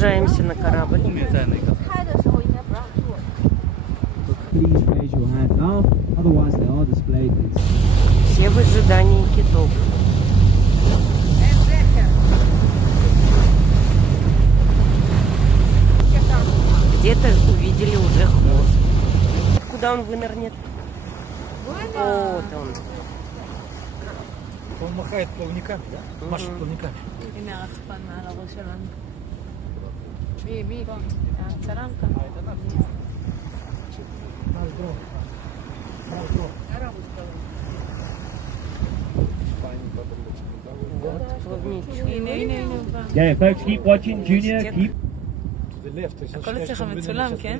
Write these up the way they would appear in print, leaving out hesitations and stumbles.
Погружаемся на корабль. Please raise your hand now, otherwise they are displayed. Все в ожидании китов. Где-то увидели уже хвост. Куда он вынырнет? Вот он. Он махает плавниками, да? Машет плавниками. Вот плавничок. Yeah, folks, keep watching, Junior. Keep. הכל אצלך מצולם, כן?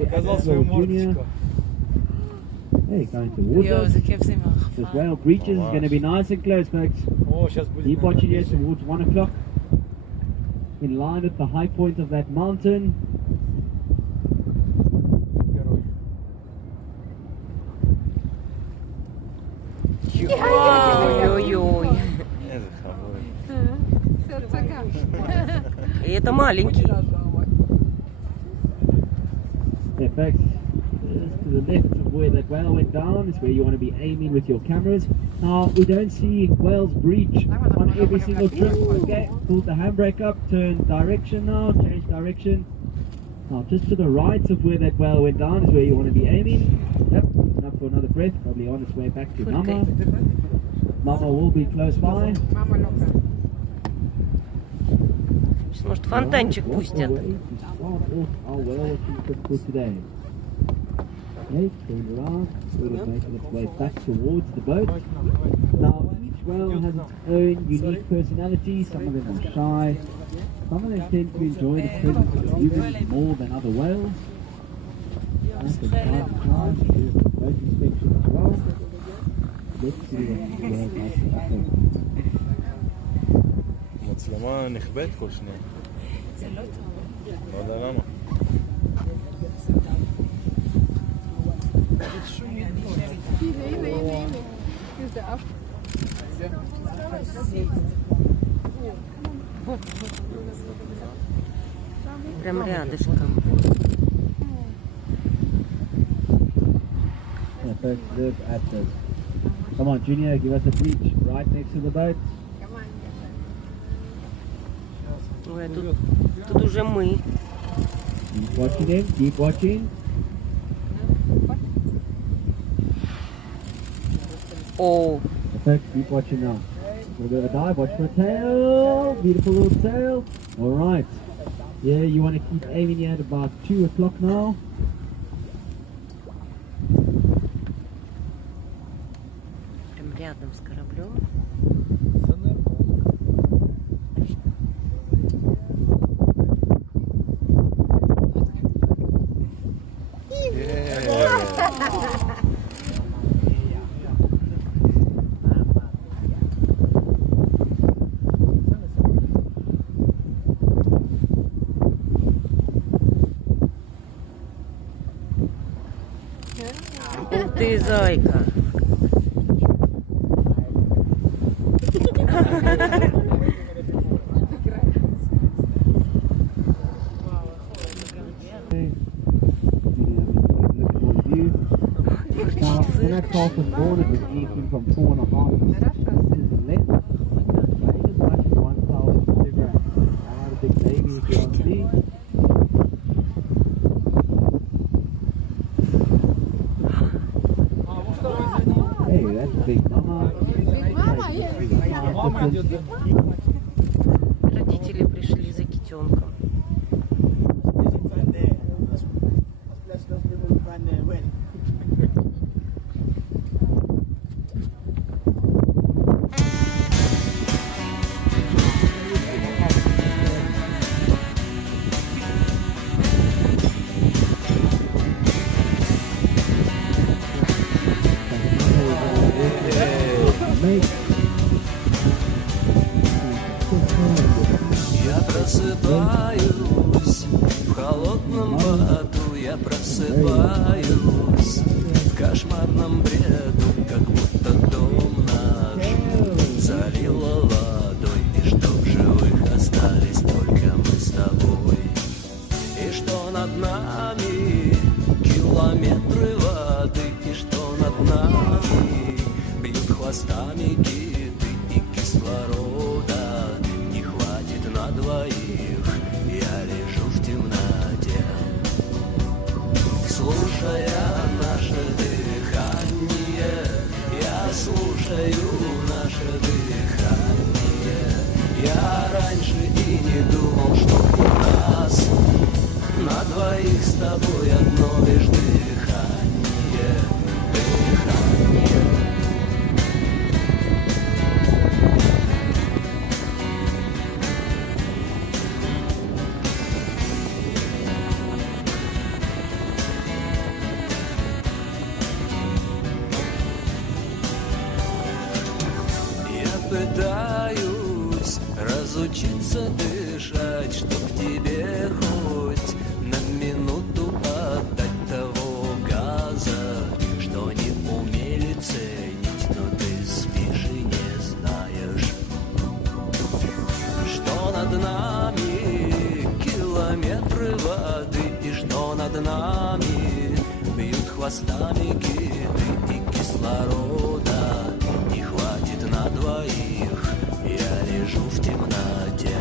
Показал свою мордочку. Hey, going to water. יואו, זה כיף זה עם This הרחפה. whale breaches is going to be nice and close, folks. О, сейчас будет. Keep watching here towards 1 o'clock. In line with the high point of that mountain. Ой-ой-ой. И это маленький. Yeah, folks, just to the left of where that whale went down is where you want to be aiming with your cameras. Now, we don't see whales breach on every single trip. Okay, pull the handbrake up, turn direction now, change direction. Now, just to the right of where that whale went down is where you want to be aiming. Yep, up for another breath, probably on its way back to Mama. Mama will be close by. Сейчас, может, фонтанчик пустят. Okay, turn around, sort of making its way back towards the boat. Now, each whale has its own unique personality. Some of them are shy. Some of them tend to enjoy the presence of humans more than other whales. And from time to time, we do a boat inspection as well. Let's see what the whale has to offer. מצלמה נכבדת כל שניה. זה לא טוב. לא יודע למה. Прям рядышком. Yeah, first look at this. Come on, Junior, give us a breach right next to the boat. Ой, тут уже мы. Keep watching him, keep watching. О, Perfect, keep watching now. A little bit of a dive, watch for a tail. Beautiful little tail. Alright. Yeah, you want to keep aiming at about 2 o'clock now. прям рядом с кораблем. Ух ты, зайка. Now, when that calf was born, it was anything from 4.5 inches in length. Weighing as much as 1,000 kilograms. Now, the big baby, if you want to see. Hey, that's a big mama. Мама идет за ним. Родители пришли за китенком. Я просыпаюсь в холодном поту, я просыпаюсь в кошмарном бреду, как будто дом наш залило водой, и что в живых кислорода не хватит на двоих. Я лежу в темноте, слушая наше дыхание. Я слушаю наше дыхание. Я раньше и не думал, что у нас на двоих с тобой одно лишь дыхание. Дыхание. Пытаюсь разучиться дышать, чтоб тебе хоть на минуту отдать того газа, что не умели ценить, но ты спишь и не знаешь, что над нами километры воды, и что над нами бьют хвостами киты, и кислорода не хватит на двоих. Я лежу в темноте,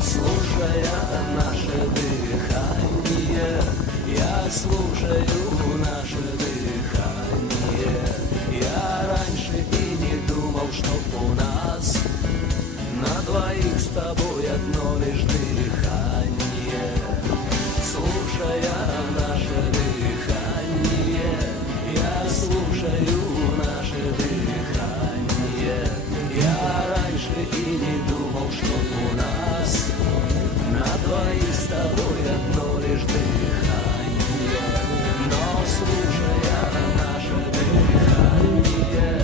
слушая наше дыхание. Я слушаю наше дыхание. Я раньше и не думал, что у нас на двоих с тобой одно лишь дыхание. Слушая наше дыхание. Я слушаю наше дыхание. Я раньше и не думал, что у нас на двоих с тобой одно лишь дыхание. Но слушая наше дыхание,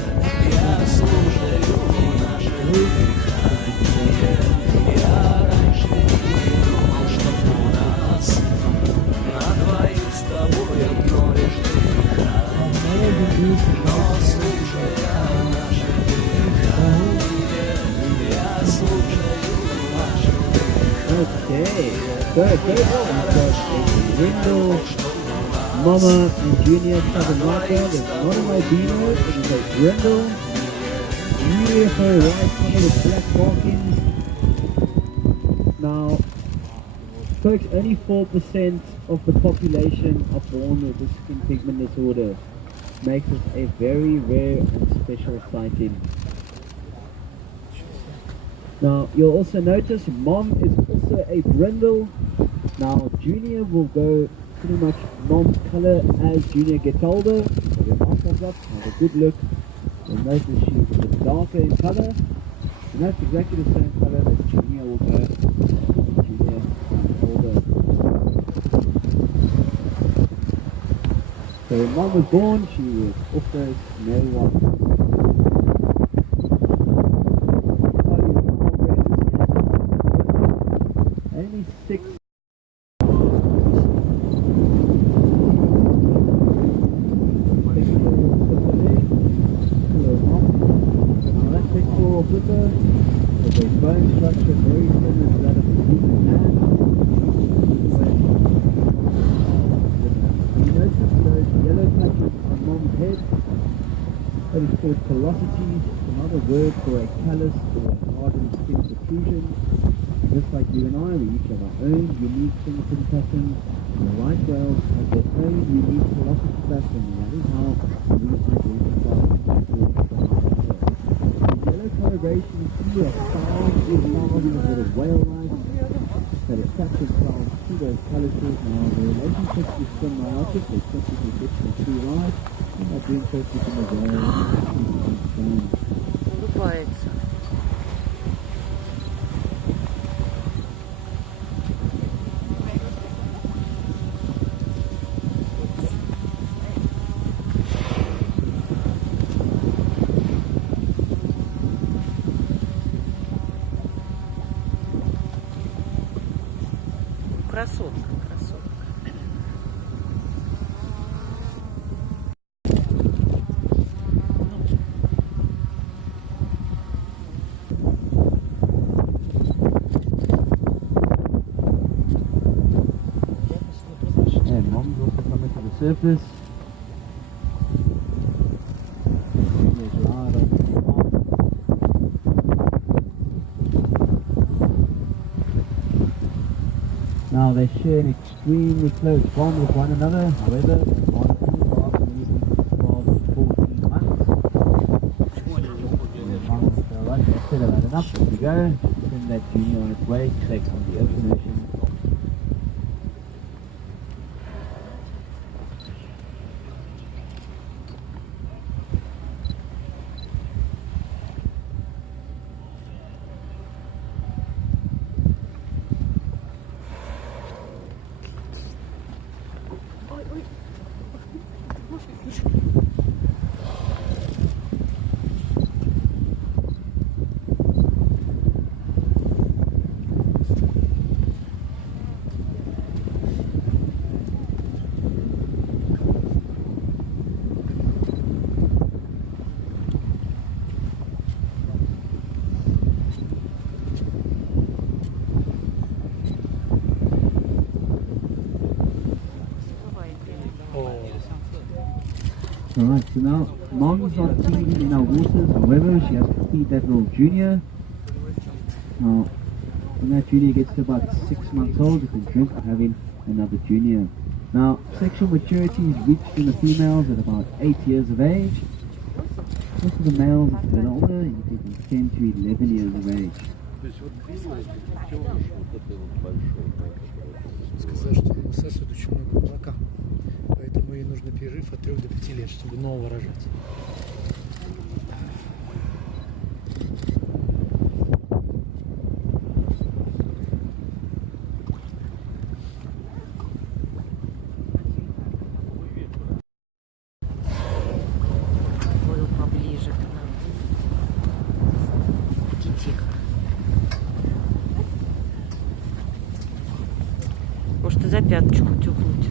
я слушаю наше дыхание. Я раньше и не думал, что у нас на двоих с тобой одно лишь дыхание. Но слушая наше дыхание, я слушаю наше Okay, so we've got Ringo, Mama and Junior Southern Africa. There's not a Mobino, it is a Ringo. Beautiful white color with black markings. Now, folks, only 4% of the population are born with this skin pigment disorder. Makes it a very rare and special sighting. Now, you'll also notice Mom is also a brindle. Now, Junior will go pretty much Mom's color as Junior gets older. So the mouth comes up, have a good look. You'll notice she's a bit darker in color. And that's exactly the same color that Junior will go as Junior gets older. So when Mom was born, she was also male one. Only 6. With a bone structure very similar to that of the human man. You notice those yellow patches on Mom's head? That is called callosities, another word for a callus or a hardened skin protrusion. Just like you and I, we each have our own unique fingerprint patterns. The right whales have their own unique callosity pattern, and that is how we identify the yellow coloration to a sound is found in a bit of whale life that attach themselves to those calluses. Now the relationship is symbiotic, they typically get to see right, and by doing so keeping the whale and Улыбается. Красотка, красотка. And Mom's also coming to the surface. There's light on the top. Now they share an extremely close bond with one another, however, they are after maybe 12 to 14 months. Alright, that's it, about enough. There we go. Send that junior on its way to take on the open ocean. Alright, so now Mom's not feeding in our waters, however, she has to feed that little junior. Now, when that junior gets to about 6 months old, you can drink of having another junior. Now, sexual maturity is reached in the females at about 8 years of age. Most of the males is a bit older, you think from 10 to 11 years of age. Сказать, что сосуд очень много молока, поэтому ей нужно перерыв от 3 до 5 лет, чтобы нового рожать. Был поближе к нам. Китиха. Может и за пяточку тюкнуть.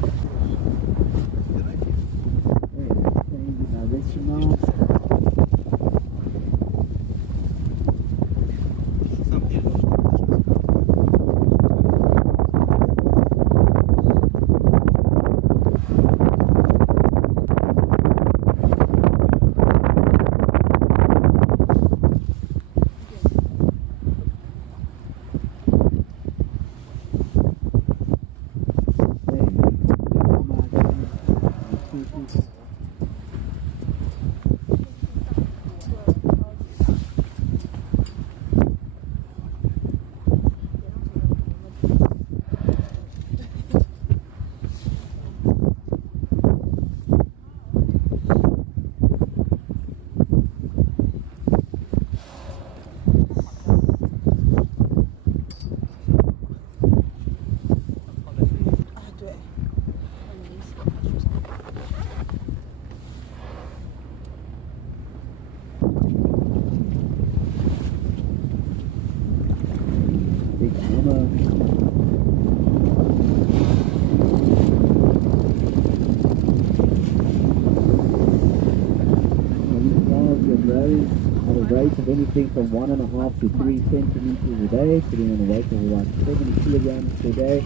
Weight of anything from 1.5 to 3 centimeters a day, putting on a weight of about 70 kilograms per day.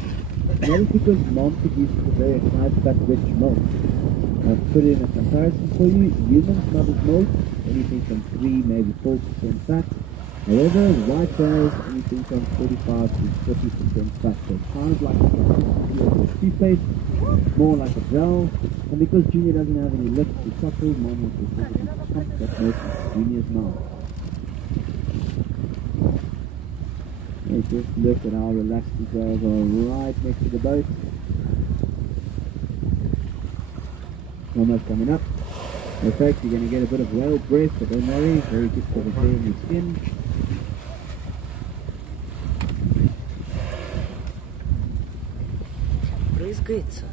And that is because mom produces a very high fat rich milk. I've put in a comparison for you. Human mother's milk, anything from 3, maybe 4% fat. However, white cows, anything from 45 to 40% fat. So it's kind of like a toothpaste, more like a gel. And because Junior doesn't have any lips to suckle, mom will just pump that milk into Junior's mouth. And just look at how relaxed the girls are right next to the boat. Almost coming up. In fact, you're going to get a bit of whale breath, but don't worry, very good for the hair and the skin. Брызгается.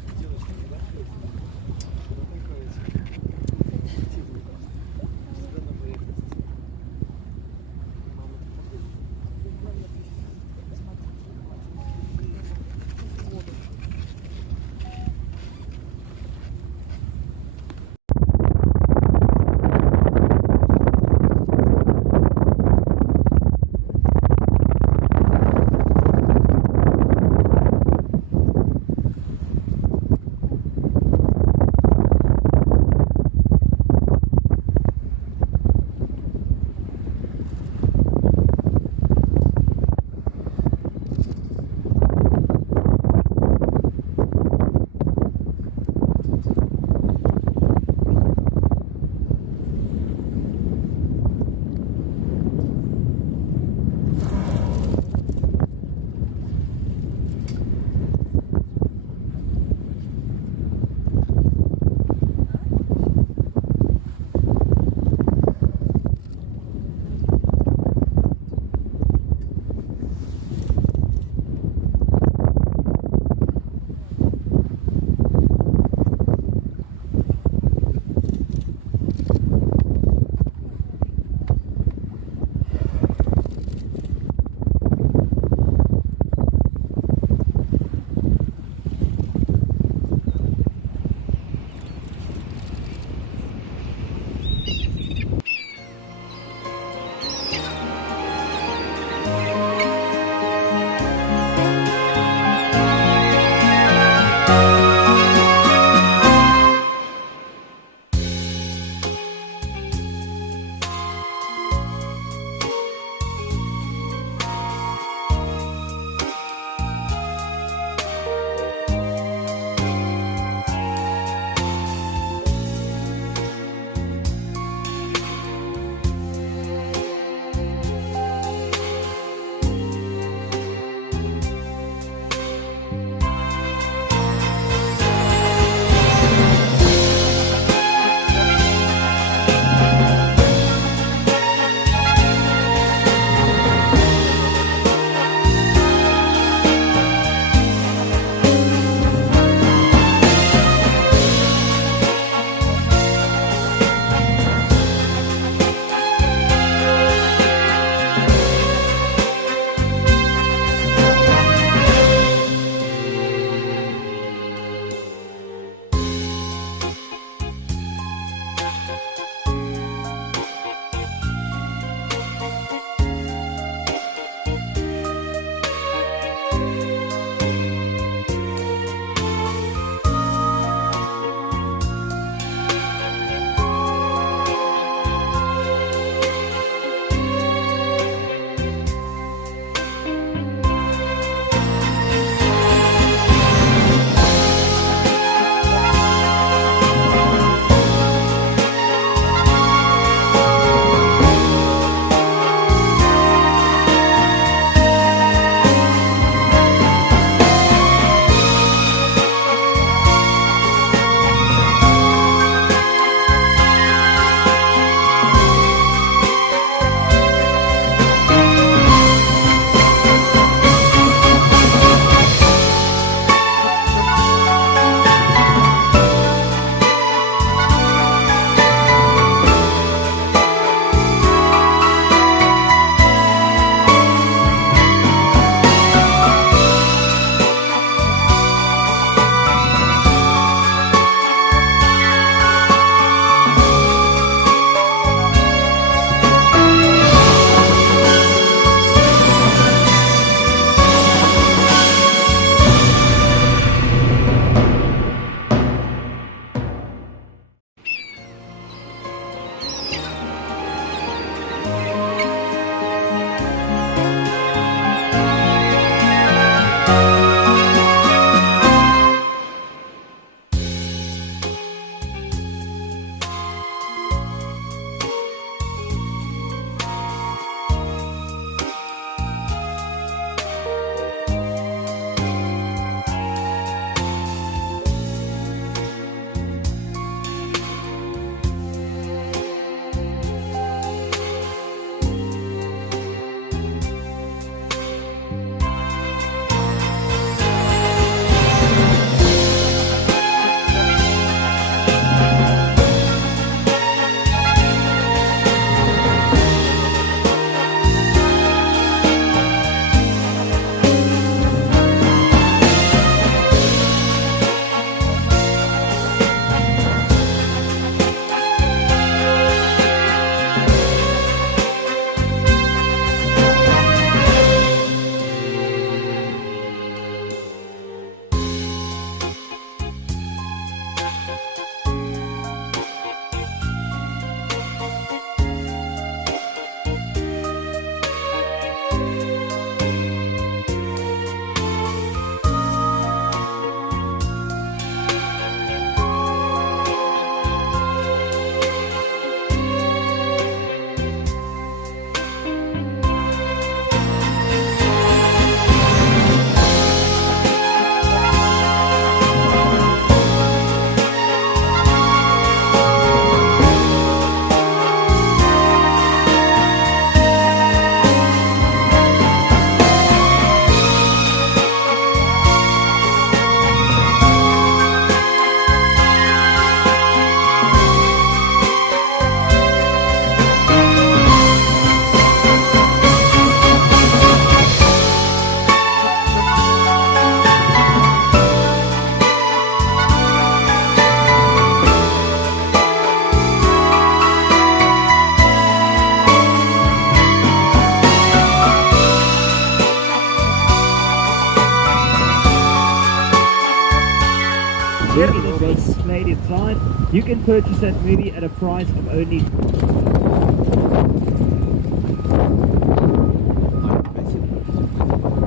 movie that was displayed inside. You can purchase that movie at a price of only